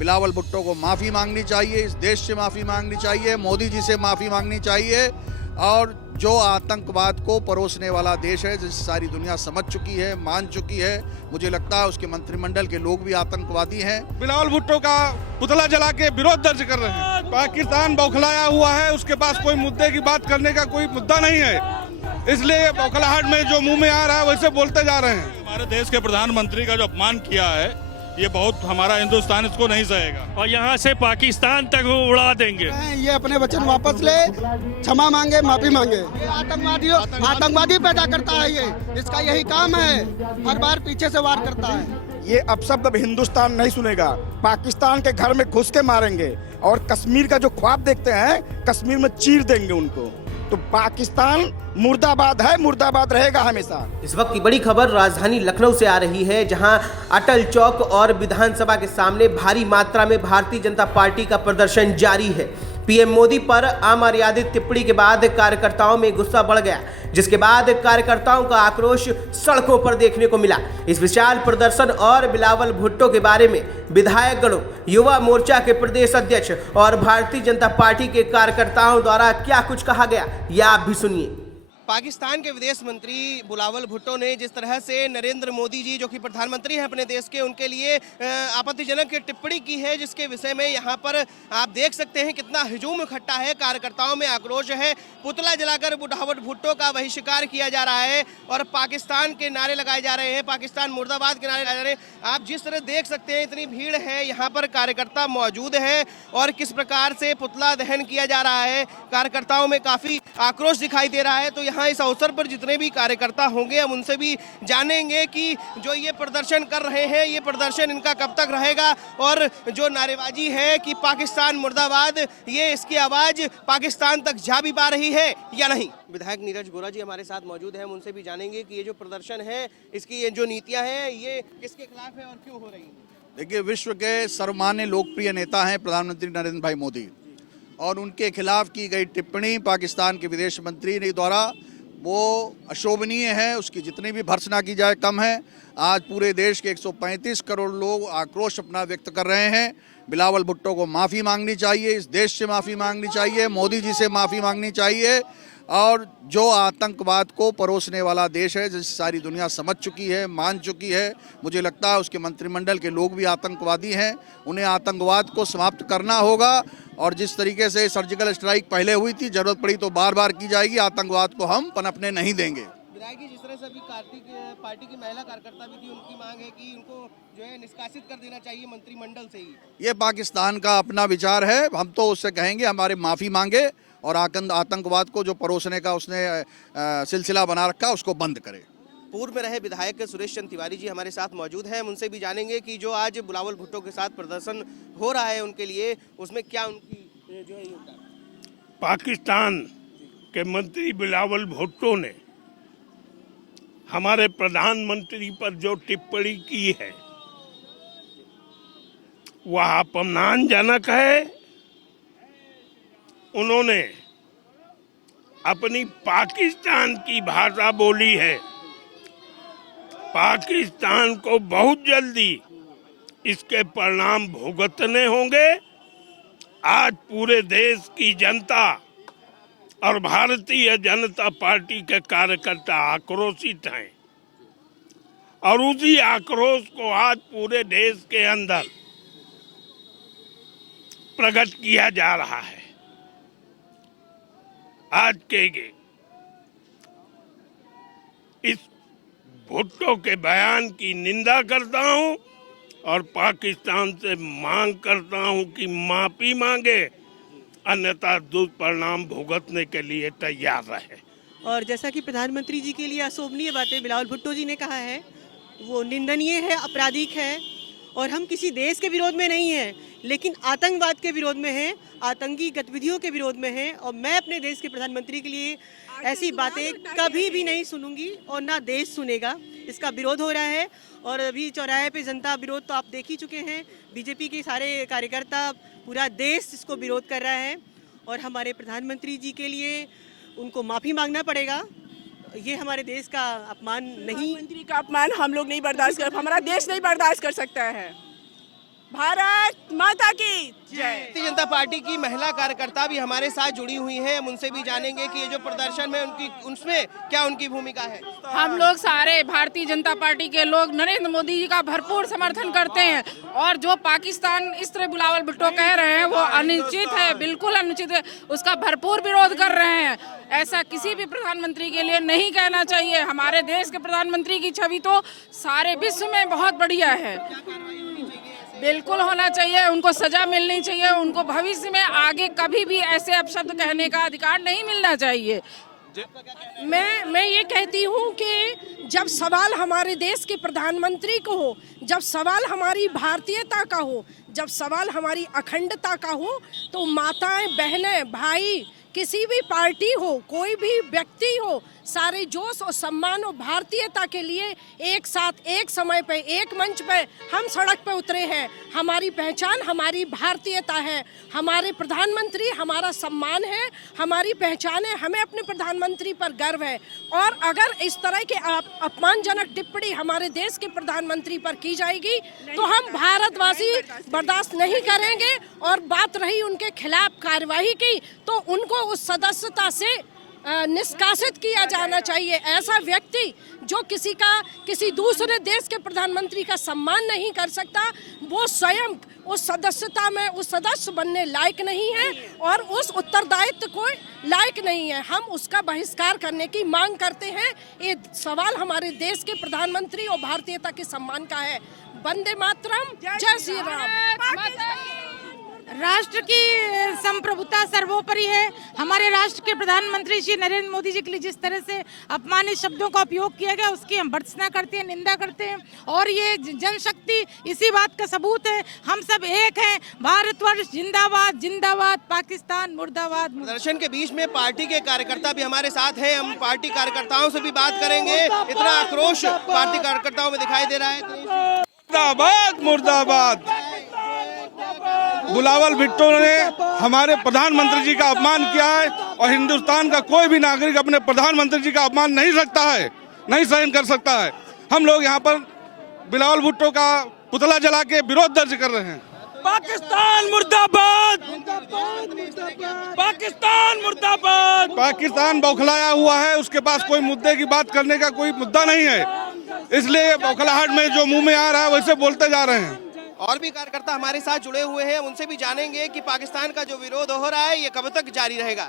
बिलावल भुट्टो को माफ़ी मांगनी चाहिए, इस देश से माफ़ी मांगनी चाहिए, मोदी जी से माफ़ी मांगनी चाहिए। और जो आतंकवाद को परोसने वाला देश है, जिस सारी दुनिया समझ चुकी है, मान चुकी है, मुझे लगता है उसके मंत्रिमंडल के लोग भी आतंकवादी हैं। बिलावल भुट्टो का पुतला जला के विरोध दर्ज कर रहे हैं। पाकिस्तान बौखलाया हुआ है, उसके पास कोई मुद्दे की बात करने का कोई मुद्दा नहीं है, इसलिए बौखलाहट में जो मुंह में आ रहा है वैसे बोलते जा रहे हैं। हमारे देश के प्रधानमंत्री का जो अपमान किया है, ये बहुत, हमारा हिंदुस्तान इसको नहीं सहेगा और यहाँ से पाकिस्तान तक वो उड़ा देंगे। ये अपने वचन वापस ले, क्षमा मांगे, माफी मांगे। ये आतंकवादी पैदा करता है, ये इसका यही काम है, हर बार पीछे से वार करता है। ये अपशब्द अब हिंदुस्तान नहीं सुनेगा, पाकिस्तान के घर में घुस के मारेंगे और कश्मीर का जो ख्वाब देखते हैं, कश्मीर में चीर देंगे उनको। तो पाकिस्तान मुर्दाबाद है, मुर्दाबाद रहेगा हमेशा। इस वक्त की बड़ी खबर राजधानी लखनऊ से आ रही है, जहां अटल चौक और विधानसभा के सामने भारी मात्रा में भारतीय जनता पार्टी का प्रदर्शन जारी है। पीएम मोदी पर अमर्यादित टिप्पणी के बाद कार्यकर्ताओं में गुस्सा बढ़ गया, जिसके बाद कार्यकर्ताओं का आक्रोश सड़कों पर देखने को मिला। इस विशाल प्रदर्शन और बिलावल भुट्टो के बारे में विधायकगणों, युवा मोर्चा के प्रदेश अध्यक्ष और भारतीय जनता पार्टी के कार्यकर्ताओं द्वारा क्या कुछ कहा गया, यह आप भी सुनिए। पाकिस्तान के विदेश मंत्री बिलावल भुट्टो ने जिस तरह से नरेंद्र मोदी जी, जो कि प्रधानमंत्री हैं अपने देश के, उनके लिए आपत्तिजनक टिप्पणी की है, जिसके विषय में यहाँ पर आप देख सकते हैं कितना हजूम इकट्ठा है, कार्यकर्ताओं में आक्रोश है। पुतला जलाकर बिलावल भुट्टो का बहिष्कार किया जा रहा है और पाकिस्तान के नारे लगाए जा रहे हैं, पाकिस्तान मुर्दाबाद के नारे लगाए जा रहे हैं। आप जिस तरह देख सकते हैं, इतनी भीड़ है, यहाँ पर कार्यकर्ता मौजूद है और किस प्रकार से पुतला दहन किया जा रहा है, कार्यकर्ताओं में काफ़ी आक्रोश दिखाई दे रहा है। तो यहाँ इस अवसर पर जितने भी कार्यकर्ता होंगे, हम उनसे भी जानेंगे कि जो ये प्रदर्शन कर रहे हैं, ये प्रदर्शन इनका कब तक रहेगा और जो नारेबाजी है कि पाकिस्तान मुर्दाबाद, ये इसकी आवाज़ पाकिस्तान तक जा भी पा रही है या नहीं। विधायक नीरज गोरा जी हमारे साथ मौजूद हैं, हम उनसे भी जानेंगे कि ये जो प्रदर्शन है, इसकी ये जो नीतियाँ हैं, ये किसके खिलाफ है और क्यों हो रही है। देखिए, विश्व के सर्वमान्य लोकप्रिय नेता हैं प्रधानमंत्री नरेंद्र भाई मोदी, और उनके खिलाफ की गई टिप्पणी पाकिस्तान के विदेश मंत्री द्वारा वो अशोभनीय है। उसकी जितनी भी भर्त्सना की जाए कम है। आज पूरे देश के 135 करोड़ लोग आक्रोश अपना व्यक्त कर रहे हैं। बिलावल भुट्टो को माफ़ी मांगनी चाहिए, इस देश से माफ़ी मांगनी चाहिए, मोदी जी से माफ़ी मांगनी चाहिए। और जो आतंकवाद को परोसने वाला देश है, जिस सारी दुनिया समझ चुकी है, मान चुकी है, मुझे लगता है उसके मंत्रिमंडल के लोग भी आतंकवादी हैं। उन्हें आतंकवाद को समाप्त करना होगा और जिस तरीके से सर्जिकल स्ट्राइक पहले हुई थी, जरूरत पड़ी तो बार बार की जाएगी। आतंकवाद को हम पनपने नहीं देंगे। विधायक जी, जिस तरह से अभी पार्टी की महिला कार्यकर्ता भी थी, उनकी मांग है कि उनको जो है निष्कासित कर देना चाहिए मंत्रिमंडल से ही। ये पाकिस्तान का अपना विचार है, हम तो उससे कहेंगे हमारे माफ़ी मांगे और आतंकवाद को जो परोसने का उसने सिलसिला बना रखा उसको बंद करे। पूर्व में रहे विधायक सुरेश चंद्र तिवारी जी हमारे साथ मौजूद हैं, हम उनसे भी जानेंगे कि जो आज बिलावल भुट्टो के साथ प्रदर्शन हो रहा है उनके लिए, उसमें क्या उनकी जो है योगदान। पाकिस्तान के मंत्री बिलावल भुट्टो ने हमारे प्रधानमंत्री पर जो टिप्पणी की है वह अपमानजनक है। उन्होंने अपनी पाकिस्तान की भाषा बोली है। पाकिस्तान को बहुत जल्दी इसके परिणाम भुगतने होंगे। आज पूरे देश की जनता और भारतीय जनता पार्टी के कार्यकर्ता आक्रोशित हैं और उसी आक्रोश को आज पूरे देश के अंदर प्रकट किया जा रहा है। आज के इस भुट्टो के बयान की निंदा करता हूं और पाकिस्तान से मांग करता हूं कि माफी मांगे, अन्यथा दुष्परिणाम भुगतने के लिए तैयार रहे। और जैसा कि प्रधानमंत्री जी के लिए अशोभनीय बातें बिलावल भुट्टो जी ने कहा है, वो निंदनीय है, आपराधिक है और हम किसी देश के विरोध में नहीं हैं, लेकिन आतंकवाद के विरोध में हैं, आतंकी गतिविधियों के विरोध में हैं। और मैं अपने देश के प्रधानमंत्री के लिए ऐसी बातें कभी भी नहीं सुनूंगी और ना देश सुनेगा। इसका विरोध हो रहा है और अभी चौराहे पे जनता विरोध तो आप देख ही चुके हैं। बीजेपी के सारे कार्यकर्ता, पूरा देश इसको विरोध कर रहा है और हमारे प्रधानमंत्री जी के लिए उनको माफ़ी मांगना पड़ेगा। ये हमारे देश का अपमान नहीं, प्रधानमंत्री का अपमान हम लोग नहीं बर्दाश्त कर, हमारा देश नहीं बर्दाश्त कर सकता है। भारत माता की जय। भारतीय जनता पार्टी की महिला कार्यकर्ता भी हमारे साथ जुड़ी हुई हैं। हम उनसे भी जानेंगे कि ये जो प्रदर्शन में उसमें क्या उनकी भूमिका है। हम लोग सारे भारतीय जनता पार्टी के लोग नरेंद्र मोदी जी का भरपूर समर्थन करते हैं और जो पाकिस्तान इस तरह बिलावल भुट्टो कह रहे हैं वो अनुचित है, बिल्कुल अनुचित है। उसका भरपूर विरोध कर रहे हैं। ऐसा किसी भी प्रधानमंत्री के लिए नहीं कहना चाहिए। हमारे देश के प्रधानमंत्री की छवि तो सारे विश्व में बहुत बढ़िया है। बिल्कुल होना चाहिए, उनको सजा मिलनी चाहिए। उनको भविष्य में आगे कभी भी ऐसे अपशब्द कहने का अधिकार नहीं मिलना चाहिए। मैं ये कहती हूँ कि जब सवाल हमारे देश के प्रधानमंत्री को हो, जब सवाल हमारी भारतीयता का हो, जब सवाल हमारी अखंडता का हो, तो माताएं, बहनें, भाई, किसी भी पार्टी हो, कोई भी व्यक्ति हो, सारे जोश और सम्मान और भारतीयता के लिए एक साथ एक समय पे एक मंच पे हम सड़क पे उतरे हैं। हमारी पहचान हमारी भारतीयता है। हमारे प्रधानमंत्री हमारा सम्मान है, हमारी पहचान है। हमें अपने प्रधानमंत्री पर गर्व है और अगर इस तरह के अपमानजनक टिप्पणी हमारे देश के प्रधानमंत्री पर की जाएगी तो हम भारतवासी बर्दाश्त नहीं करेंगे। और बात रही उनके खिलाफ कार्यवाही की, तो उनको उस सदस्यता से निष्कासित किया जाना चाहिए। ऐसा व्यक्ति जो किसी दूसरे देश के प्रधानमंत्री का सम्मान नहीं कर सकता, वो स्वयं उस सदस्यता में उस सदस्य बनने लायक नहीं है और उस उत्तरदायित्व को लायक नहीं है। हम उसका बहिष्कार करने की मांग करते हैं। ये सवाल हमारे देश के प्रधानमंत्री और भारतीयता के सम्मान का है। वंदे मातरम, जय श्री राम। राष्ट्र की संप्रभुता सर्वोपरि है। हमारे राष्ट्र के प्रधानमंत्री श्री नरेंद्र मोदी जी के लिए जिस तरह से अपमानित शब्दों का उपयोग किया गया उसकी हम भर्त्सना करते हैं, निंदा करते हैं और ये जनशक्ति इसी बात का सबूत है। हम सब एक हैं। भारतवर्ष जिंदाबाद, जिंदाबाद, पाकिस्तान मुर्दाबाद। प्रदर्शन के बीच में पार्टी के कार्यकर्ता भी हमारे साथ हैं। हम पार्टी कार्यकर्ताओं से भी बात करेंगे। इतना आक्रोश पार्टी कार्यकर्ताओं में दिखाई दे रहा है। मुर्दाबाद, मुर्दाबाद। बिलावल भुट्टो ने हमारे प्रधानमंत्री जी का अपमान किया है और हिंदुस्तान का कोई भी नागरिक अपने प्रधानमंत्री जी का अपमान नहीं सकता है, नहीं सहन कर सकता है। हम लोग यहाँ पर बिलावल भुट्टो का पुतला जला के विरोध दर्ज कर रहे हैं। पाकिस्तान मुर्दाबाद, पाकिस्तान मुर्दाबाद। पाकिस्तान बौखलाया हुआ है, उसके पास कोई मुद्दे की बात करने का कोई मुद्दा नहीं है, इसलिए बौखलाहट में जो मुंह में आ रहा है वैसे बोलते जा रहे हैं। और भी कार्यकर्ता हमारे साथ जुड़े हुए हैं। उनसे भी जानेंगे कि पाकिस्तान का जो विरोध हो रहा है ये कब तक जारी रहेगा।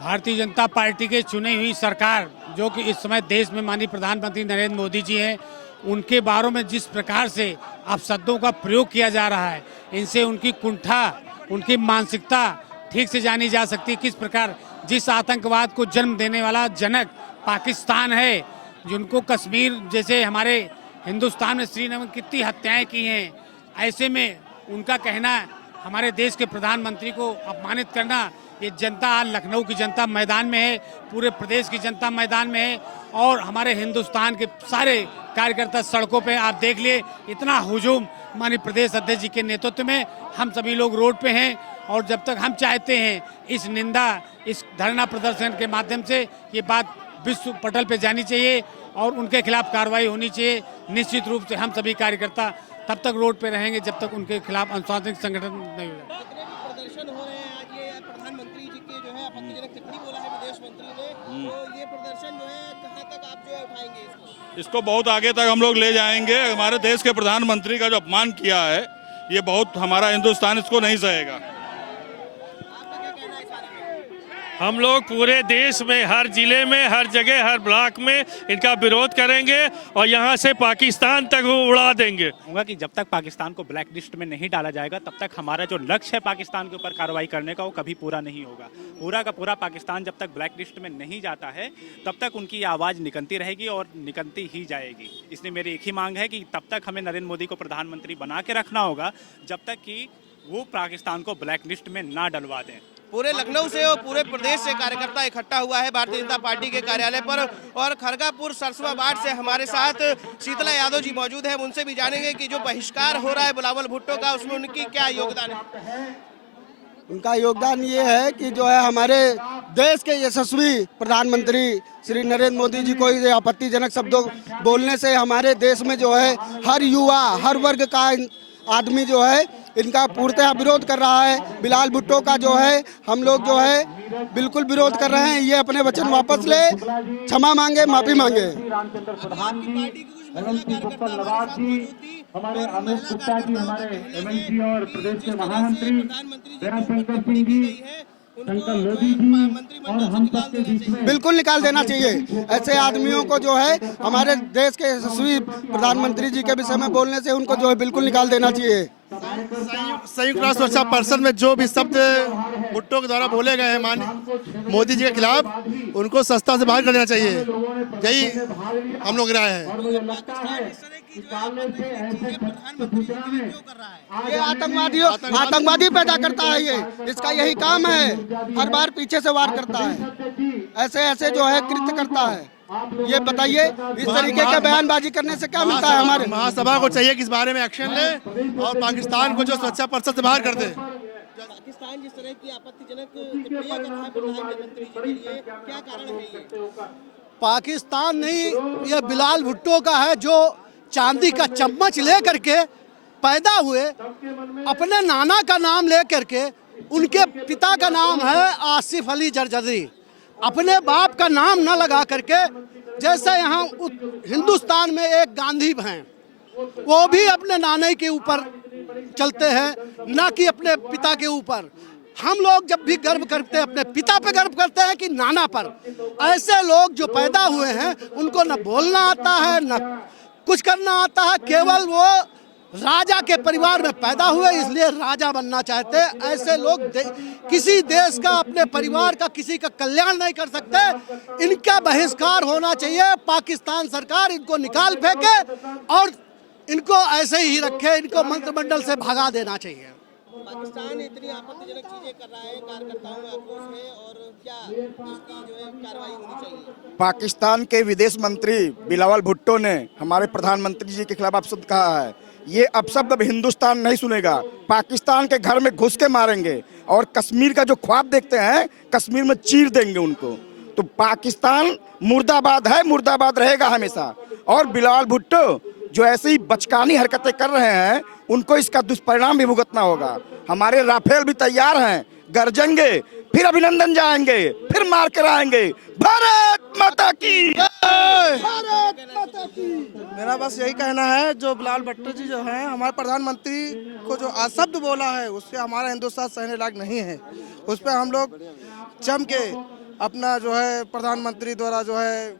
भारतीय जनता पार्टी के चुनी हुई सरकार जो कि इस समय देश में माननीय प्रधानमंत्री नरेंद्र मोदी जी हैं, उनके बारे में जिस प्रकार से अपशब्दों का प्रयोग किया जा रहा है, इनसे उनकी कुंठा, उनकी मानसिकता ठीक से जानी जा सकती है। किस प्रकार जिस आतंकवाद को जन्म देने वाला जनक पाकिस्तान है, जिनको कश्मीर जैसे हमारे हिंदुस्तान में श्रीनगर में कितनी हत्याएं की हैं, ऐसे में उनका कहना हमारे देश के प्रधानमंत्री को अपमानित करना, ये जनता आज लखनऊ की जनता मैदान में है, पूरे प्रदेश की जनता मैदान में है और हमारे हिंदुस्तान के सारे कार्यकर्ता सड़कों पे आप देख लिए। इतना हुजूम माननीय प्रदेश अध्यक्ष जी के नेतृत्व में हम सभी लोग रोड पे हैं और जब तक हम चाहते हैं इस निंदा, इस धरना प्रदर्शन के माध्यम से ये बात विश्व पटल पे जानी चाहिए और उनके खिलाफ कार्रवाई होनी चाहिए। निश्चित रूप से हम सभी कार्यकर्ता तब तक रोड पे रहेंगे जब तक उनके खिलाफ अनुशासनिक संगठन नहीं होगा। प्रदर्शन हो रहे हैं आज, ये प्रधानमंत्री जी के जो है आपत्तिजनक टिप्पणी बोला है विदेश मंत्री ने, तो ये प्रदर्शन जो है कहाँ तक आप जो है उठाएंगे इसको बहुत आगे तक हम लोग ले जाएंगे। हमारे देश के प्रधानमंत्री का जो अपमान किया है ये बहुत, हमारा हिंदुस्तान इसको नहीं सहेगा। हम लोग पूरे देश में, हर जिले में, हर जगह, हर ब्लॉक में इनका विरोध करेंगे और यहाँ से पाकिस्तान तक उड़ा देंगे। कि जब तक पाकिस्तान को ब्लैक लिस्ट में नहीं डाला जाएगा तब तक हमारा जो लक्ष्य है पाकिस्तान के ऊपर कार्रवाई करने का वो कभी पूरा नहीं होगा। पूरा का पूरा पाकिस्तान जब तक ब्लैक लिस्ट में नहीं जाता है तब तक उनकी आवाज़ निकलती रहेगी और निकलती ही जाएगी। इसलिए मेरी एक ही मांग है कि तब तक हमें नरेंद्र मोदी को प्रधानमंत्री बना के रखना होगा जब तक कि वो पाकिस्तान को ब्लैक लिस्ट में ना डलवा दें। पूरे लखनऊ से और पूरे प्रदेश से कार्यकर्ता इकट्ठा हुआ है भारतीय जनता पार्टी के कार्यालय पर और खरगापुर सरसवा वार्ड से हमारे साथ शीतला यादव जी मौजूद हैं। उनसे भी जानेंगे कि जो बहिष्कार हो रहा है बिलावल भुट्टो का, उसमें उनकी क्या योगदान है। उनका योगदान ये है कि जो है हमारे देश के यशस्वी प्रधानमंत्री श्री नरेंद्र मोदी जी को ये आपत्तिजनक शब्दों बोलने से हमारे देश में जो है हर युवा, हर वर्ग का आदमी जो है इनका पूर्णतः विरोध कर रहा है। बिलावल भुट्टो का जो है हम लोग जो है बिल्कुल विरोध कर रहे हैं। ये अपने वचन वापस ले, क्षमा मांगे, माफी मांगे। हमारे अमित गुप्ता जी, हमारे एमएलसी और प्रदेश के महामंत्री शंकर सिंह जी, शंकर लोधी जी और हम सब के बीच में बिल्कुल निकाल देना चाहिए। ऐसे आदमियों को जो है हमारे देश के यशस्वी प्रधानमंत्री जी के विषय में बोलने से उनको जो है बिल्कुल निकाल देना चाहिए। संयुक्त राष्ट्र सुरक्षा परिषद में जो भी शब्द भुट्टो के द्वारा बोले गए हैं माननीय मोदी जी के खिलाफ, उनको सत्ता से बाहर कर देना चाहिए। यही हम लोग राय है। ये आतंकवादी पैदा करता है, ये इसका यही काम है। हर बार पीछे से वार करता है, ऐसे जो है कृत्य करता है। ये बताइए इस तरीके के बयानबाजी करने से क्या मिलता है? हमारे महासभा को चाहिए कि इस बारे में एक्शन ले और पाकिस्तान को जो सुरक्षा परिषद से बाहर कर दे। पाकिस्तान जिस तरह की आपत्तिजनक टिप्पणियां कर रहा है प्रधानमंत्री जी के लिए, क्या कारण है ये? पाकिस्तान नहीं, ये बिलावल भुट्टो का है जो चांदी का चम्मच ले करके पैदा हुए, अपने नाना का नाम ले करके, उनके पिता का नाम है आसिफ अली जरजरी, अपने बाप का नाम न लगा करके, जैसे यहाँ हिंदुस्तान में एक गांधी हैं, वो भी अपने नाने के ऊपर चलते हैं, ना कि अपने पिता के ऊपर। हम लोग जब भी गर्व करते हैं अपने पिता पे गर्व करते हैं कि नाना पर। ऐसे लोग जो पैदा हुए हैं उनको न बोलना आता है, न कुछ करना आता है, केवल वो राजा के परिवार में पैदा हुए इसलिए राजा बनना चाहते हैं। ऐसे लोग किसी देश का, अपने परिवार का, किसी का कल्याण नहीं कर सकते। इनका बहिष्कार होना चाहिए। पाकिस्तान सरकार इनको निकाल फेंके और इनको ऐसे ही रखे, इनको मंत्रिमंडल से भगा देना चाहिए। पाकिस्तान इतनी आपत्तिजनक चीजें कर रहा है, कार्यकर्ताओं में आक्रोश है, और क्या इसकी जो है कार्रवाई होनी चाहिए? पाकिस्तान के विदेश मंत्री बिलावल भुट्टो ने हमारे प्रधानमंत्री जी के खिलाफ अपशब्द कहा है। ये अपशब्द अब हिंदुस्तान नहीं सुनेगा। पाकिस्तान के घर में घुस के मारेंगे और कश्मीर का जो ख्वाब देखते हैं कश्मीर में चीर देंगे उनको। तो पाकिस्तान मुर्दाबाद है, मुर्दाबाद रहेगा हमेशा। और बिलावल भुट्टो जो ऐसी ही बचकानी हरकतें कर रहे हैं उनको इसका दुष्परिणाम भी भुगतना होगा। हमारे राफेल भी तैयार हैं, गरजेंगे, फिर अभिनंदन जाएंगे, फिर मार कर आएंगे। भारत माता की जय! भारत माता की। मेरा बस यही कहना है, जो बिलावल भुट्टो जी जो हैं, हमारे प्रधानमंत्री को जो अशब्द बोला है उससे हमारा हिंदुस्तान सहने लायक नहीं है। उस पर हम लोग जम के अपना जो है प्रधानमंत्री द्वारा जो है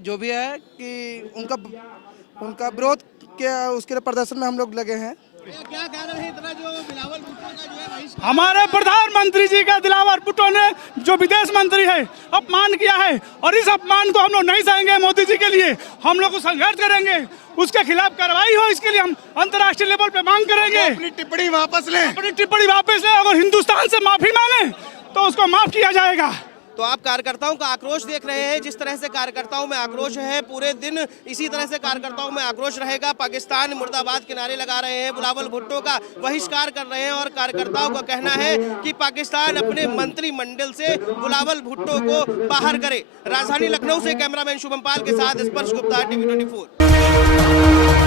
जो भी है कि उनका विरोध के उसके प्रदर्शन में हम लोग लगे हैं। क्या कारण है इतना जो बिलावल भुट्टो का जो है बहिष्कार? हमारे प्रधानमंत्री जी का बिलावल भुट्टो ने जो विदेश मंत्री है अपमान किया है, और इस अपमान को हम लोग नहीं सहेंगे। मोदी जी के लिए हम लोग संघर्ष करेंगे, उसके खिलाफ कार्रवाई हो, इसके लिए हम अंतर्राष्ट्रीय लेवल पे मांग करेंगे। अपनी टिप्पणी वापस लें, अगर हिंदुस्तान से माफी मांगे तो उसको माफ किया जाएगा। तो आप कार्यकर्ताओं का आक्रोश देख रहे हैं, जिस तरह से कार्यकर्ताओं में आक्रोश है, पूरे दिन इसी तरह से कार्यकर्ताओं में आक्रोश रहेगा। पाकिस्तान मुर्दाबाद के नारे लगा रहे हैं, बिलावल भुट्टो का बहिष्कार कर रहे हैं, और कार्यकर्ताओं का कहना है कि पाकिस्तान अपने मंत्रिमंडल से बिलावल भुट्टो को बाहर करे। राजधानी लखनऊ से कैमरामैन शुभम पाल के साथ स्पर्श गुप्ता, TV 24।